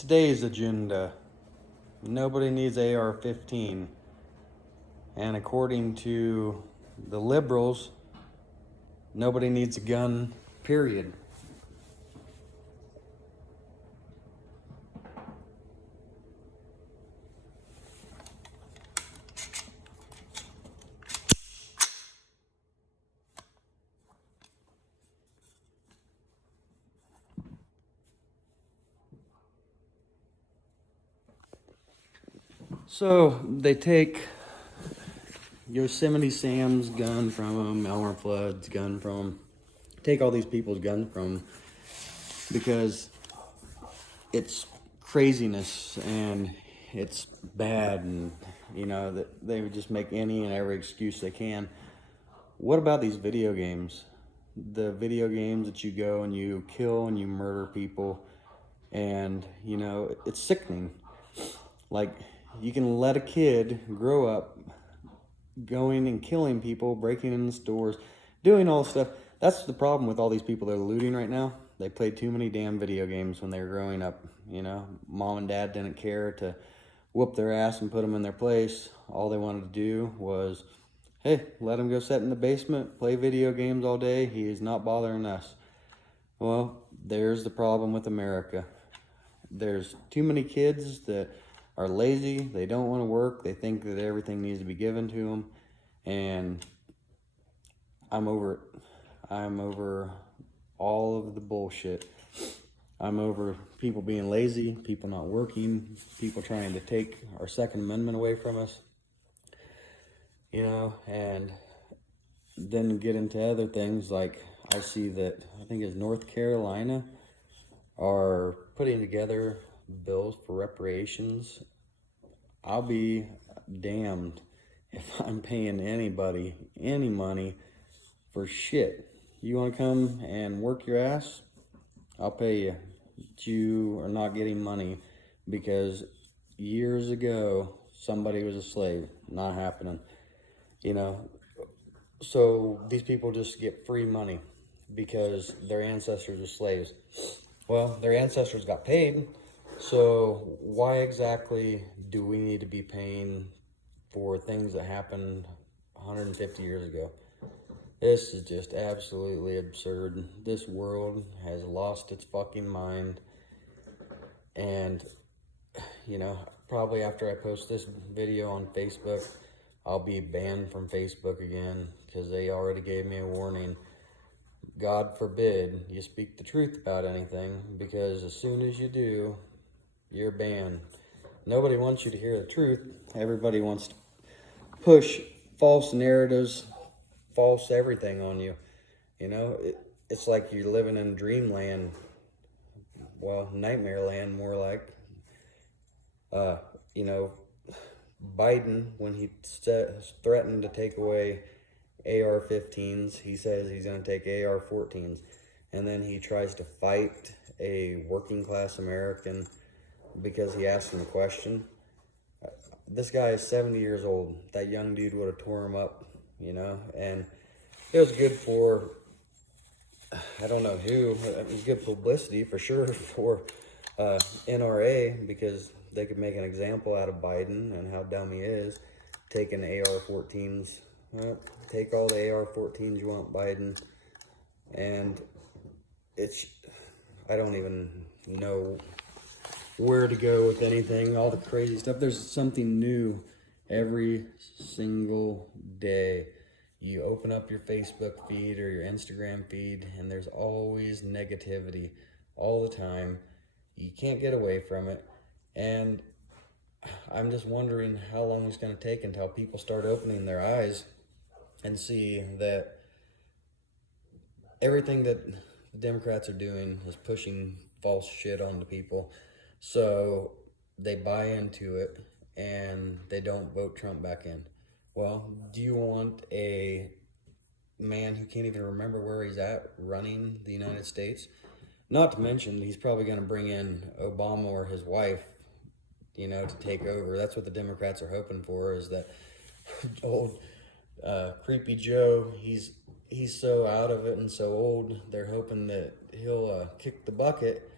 Today's agenda. Nobody needs AR-15. And according to the liberals, nobody needs a gun, period. So they take Yosemite Sam's gun from him, Elmer Flood's gun from him, take all these people's guns from him because it's craziness and it's bad, and that they would just make any and every excuse they can. What about these video games? The video games that you go and you kill and you murder people, and it's sickening. Like, you can let a kid grow up going and killing people, breaking in the stores, doing all this stuff. That's the problem with all these people that are looting right now. They played too many damn video games when they were growing up. Mom and dad didn't care to whoop their ass and put them in their place. All they wanted to do was, hey, let him go sit in the basement, play video games all day. He is not bothering us. Well, there's the problem with America. There's too many kids that are lazy. They don't want to work. They think that everything needs to be given to them. And I'm over it. I'm over all of the bullshit. I'm over people being lazy, people not working, people trying to take our Second Amendment away from us. And then get into other things, like I see that, I think it's North Carolina, are putting together bills for reparations. I'll be damned if I'm paying anybody any money for shit. You want to come and work your ass? I'll pay you. But you are not getting money because years ago somebody was a slave. Not happening. So these people just get free money because their ancestors were slaves. Well, their ancestors got paid, so why exactly do we need to be paying for things that happened 150 years ago? This is just absolutely absurd. This world has lost its fucking mind. And, probably after I post this video on Facebook, I'll be banned from Facebook again because they already gave me a warning. God forbid you speak the truth about anything, because as soon as you do, you're banned. Nobody wants you to hear the truth. Everybody wants to push false narratives, false everything on you. It's like you're living in dreamland. Well, nightmare land, more like. Biden, when he threatened to take away AR-15s, he says he's going to take AR-14s. And then he tries to fight a working class American because he asked him a question. This guy is 70 years old. That young dude would have tore him up, and it was good for, I don't know who, it was good publicity for sure for NRA, because they could make an example out of Biden and how dumb he is, taking AR-14s. Take all the AR-14s you want, Biden. And I don't even know where to go with anything, all the crazy stuff. There's something new every single day. You open up your Facebook feed or your Instagram feed, and there's always negativity all the time. You can't get away from it. And I'm just wondering how long it's going to take until people start opening their eyes and see that everything that the Democrats are doing is pushing false shit on the people. So they buy into it and they don't vote Trump back in. Well, do you want a man who can't even remember where he's at running the United States? Not to mention, he's probably going to bring in Obama or his wife, to take over. That's what the Democrats are hoping for, is that old Creepy Joe, he's so out of it and so old, they're hoping that he'll kick the bucket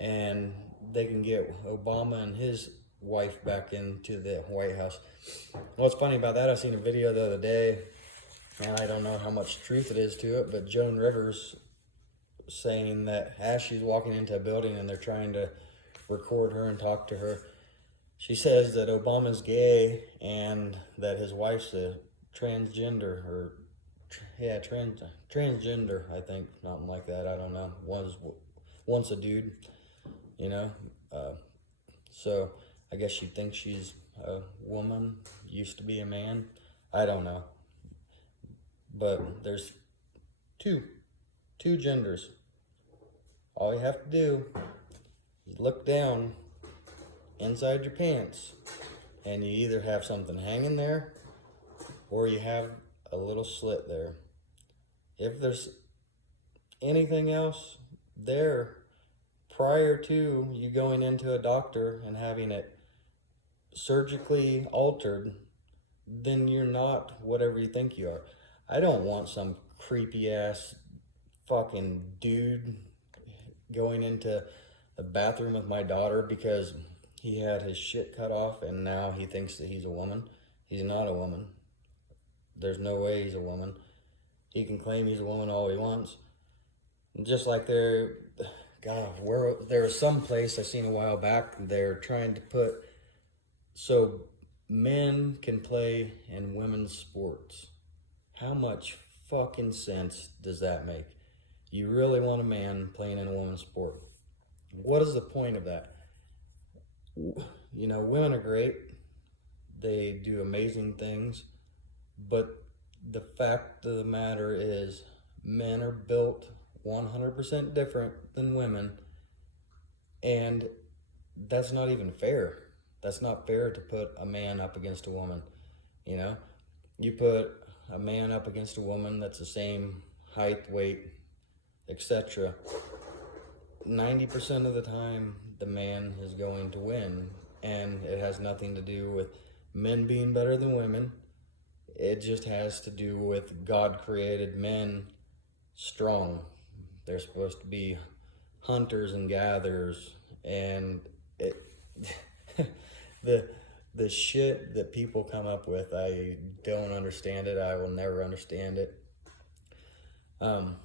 and they can get Obama and his wife back into the White House. What's funny about that, I seen a video the other day, and I don't know how much truth it is to it, but Joan Rivers saying that as she's walking into a building and they're trying to record her and talk to her, she says that Obama's gay and that his wife's a transgender, or transgender, I think, something like that. I don't know. Once a dude, you know. So I guess she thinks she's a woman, used to be a man. I don't know. But there's two genders. All you have to do is look down inside your pants, and you either have something hanging there or you have a little slit there. If there's anything else there prior to you going into a doctor and having it surgically altered, then you're not whatever you think you are. I don't want some creepy ass fucking dude going into the bathroom with my daughter because he had his shit cut off and now he thinks that he's a woman. He's not a woman. There's no way he's a woman. He can claim he's a woman all he wants. Just like there was some place I seen a while back, they're trying to put so men can play in women's sports. How much fucking sense does that make? You really want a man playing in a woman's sport? What is the point of that? You know, women are great. They do amazing things. But the fact of the matter is, men are built 100% different than women. And that's not even fair. That's not fair to put a man up against a woman. You know, you put a man up against a woman that's the same height, weight, etc. 90% of the time, the man is going to win. And it has nothing to do with men being better than women. It just has to do with God created men strong. They're supposed to be hunters and gatherers, and the shit that people come up with, I don't understand it. I will never understand it. But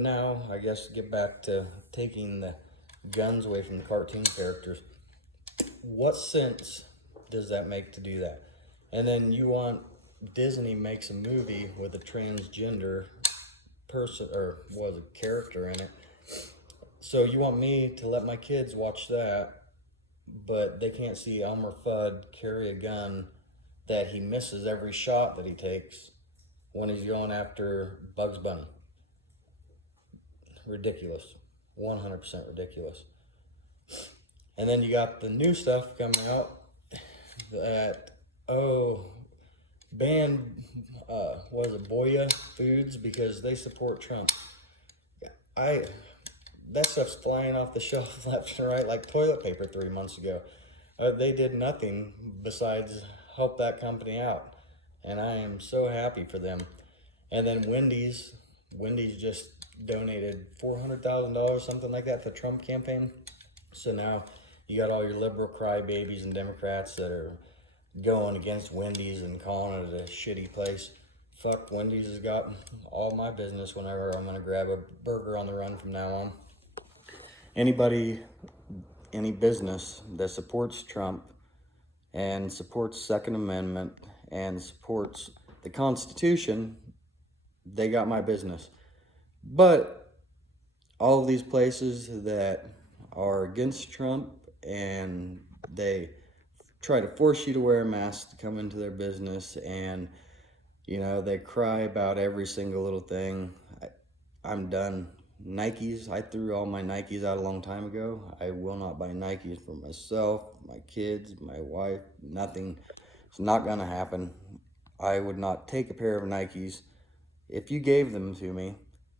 now, I guess, get back to taking the guns away from the cartoon characters. What sense does that make to do that? And then you want Disney makes a movie with a transgender person, or was a character in it. So you want me to let my kids watch that, but they can't see Elmer Fudd carry a gun that he misses every shot that he takes when he's going after Bugs Bunny. Ridiculous. 100% ridiculous. And then you got the new stuff coming out that, ban, Boya Foods because they support Trump. That stuff's flying off the shelf left and right like toilet paper 3 months ago. They did nothing besides help that company out. And I am so happy for them. And then Wendy's just donated $400,000, something like that, for the Trump campaign. So now you got all your liberal crybabies and Democrats that are going against Wendy's and calling it a shitty place. Fuck, Wendy's has got all my business whenever I'm going to grab a burger on the run from now on. Anybody, any business that supports Trump and supports Second Amendment and supports the Constitution, they got my business. But all of these places that are against Trump and they try to force you to wear a mask to come into their business, and you know, they cry about every single little thing. I'm done. Nikes, I threw all my Nikes out a long time ago. I will not buy Nikes for myself, my kids, my wife, nothing. It's not gonna happen. I would not take a pair of Nikes if you gave them to me,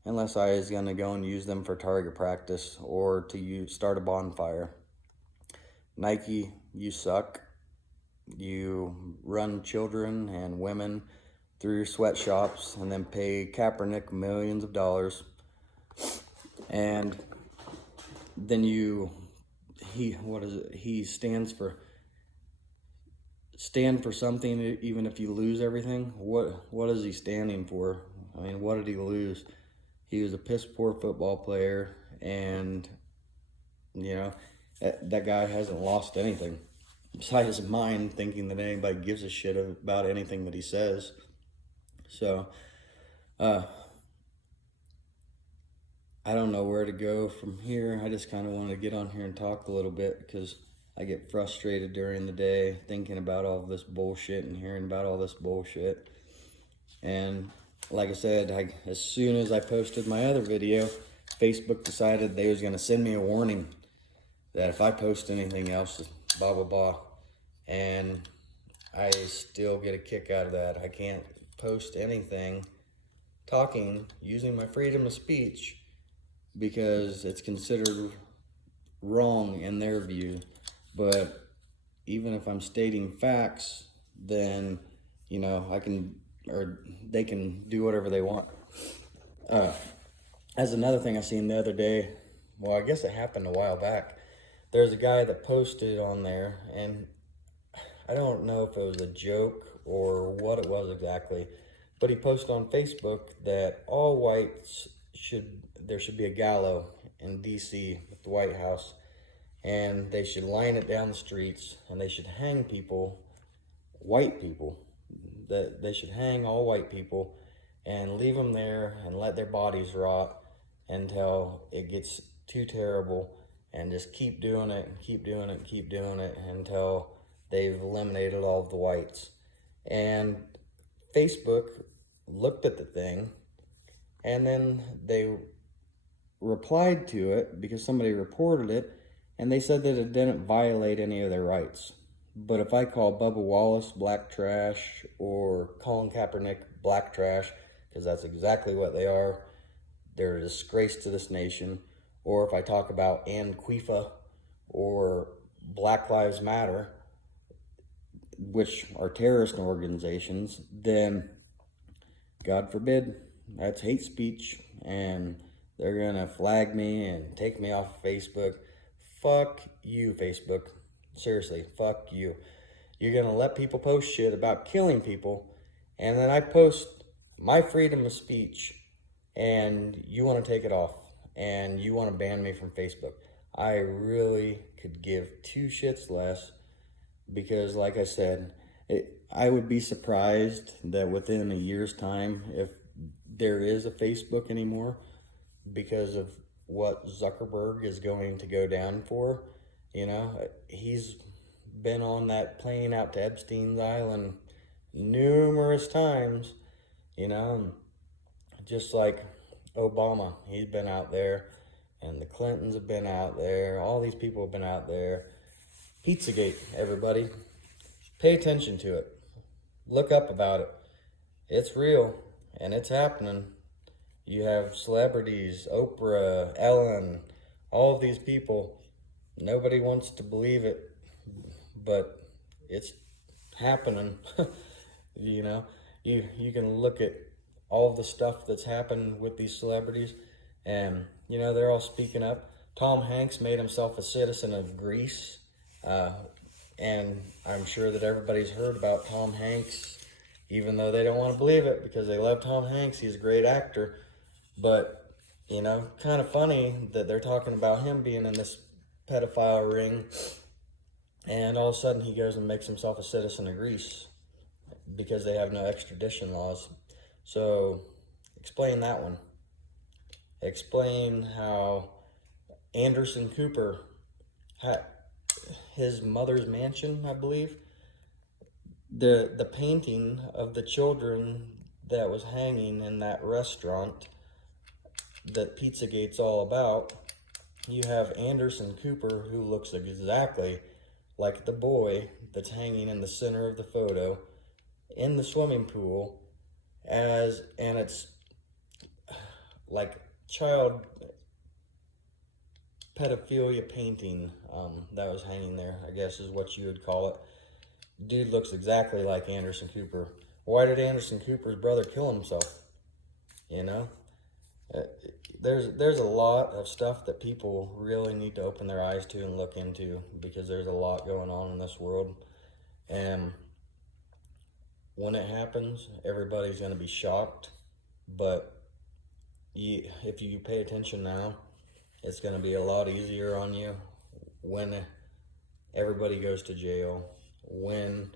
unless I was gonna go and use them for target practice or to start a bonfire. Nike, you suck. You run children and women through your sweatshops and then pay Kaepernick millions of dollars. And then what is it? He stands for something even if you lose everything. What is he standing for? I mean, what did he lose? He was a piss poor football player, and you know, that guy hasn't lost anything besides his mind, thinking that anybody gives a shit about anything that he says. So I don't know where to go from here. I just kind of wanted to get on here and talk a little bit because I get frustrated during the day thinking about all this bullshit and hearing about all this bullshit. And like I said, as soon as I posted my other video, Facebook decided they was going to send me a warning that if I post anything else, blah, blah, blah. And I still get a kick out of that. I can't post anything using my freedom of speech because it's considered wrong in their view. But even if I'm stating facts, then, they can do whatever they want. As another thing I seen the other day, well, I guess it happened a while back. There's a guy that posted on there, and I don't know if it was a joke or what it was exactly, but he posted on Facebook that all whites there should be a gallows in DC at the White House, and they should line it down the streets, and they should hang white people, that they should hang all white people and leave them there and let their bodies rot until it gets too terrible, and just keep doing it and keep doing it and keep doing it until they've eliminated all of the whites. And Facebook looked at the thing, and then they replied to it because somebody reported it, and they said that it didn't violate any of their rights. But if I call Bubba Wallace black trash or Colin Kaepernick black trash, because that's exactly what they are, they're a disgrace to this nation, or if I talk about Antifa or Black Lives Matter, which are terrorist organizations, then God forbid, that's hate speech, and they're gonna flag me and take me off of Facebook. Fuck you, Facebook. Seriously, fuck you. You're gonna let people post shit about killing people, and then I post my freedom of speech, and you want to take it off, and you want to ban me from Facebook. I really could give two shits less, because like I said, I would be surprised that within a year's time, if there is a Facebook anymore, because of what Zuckerberg is going to go down for. He's been on that plane out to Epstein's Island numerous times, just like Obama, he's been out there, and the Clintons have been out there, all these people have been out there. Pizzagate, everybody. Pay attention to it. Look up about it. It's real, and it's happening. You have celebrities, Oprah, Ellen, all of these people. Nobody wants to believe it, but it's happening. You can look at all of the stuff that's happened with these celebrities, and they're all speaking up. Tom Hanks made himself a citizen of Greece, and I'm sure that everybody's heard about Tom Hanks, even though they don't want to believe it because they love Tom Hanks. He's a great actor, but kind of funny that they're talking about him being in this pedophile ring, and all of a sudden he goes and makes himself a citizen of Greece because they have no extradition laws. So explain that one. Explain how Anderson Cooper had his mother's mansion, I believe, the painting of the children that was hanging in that restaurant that Pizzagate's all about. You have Anderson Cooper, who looks exactly like the boy that's hanging in the center of the photo in the swimming pool, and it's like child pedophilia painting that was hanging there, I guess is what you would call it. Dude looks exactly like Anderson Cooper. Why did Anderson Cooper's brother kill himself? there's a lot of stuff that people really need to open their eyes to and look into, because there's a lot going on in this world. And when it happens, everybody's going to be shocked. But if you pay attention now, it's going to be a lot easier on you when everybody goes to jail, when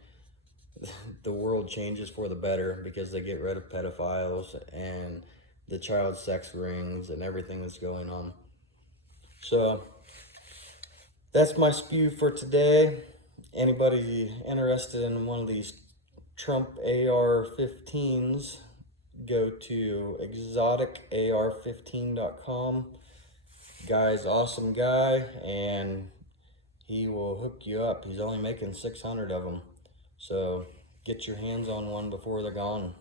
the world changes for the better, because they get rid of pedophiles and the child sex rings and everything that's going on. So that's my spew for today. Anybody interested in one of these Trump AR-15s, go to exoticar15.com. Guy's awesome guy, and he will hook you up. He's only making 600 of them, so get your hands on one before they're gone.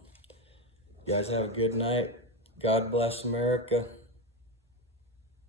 You guys have a good night. God bless America.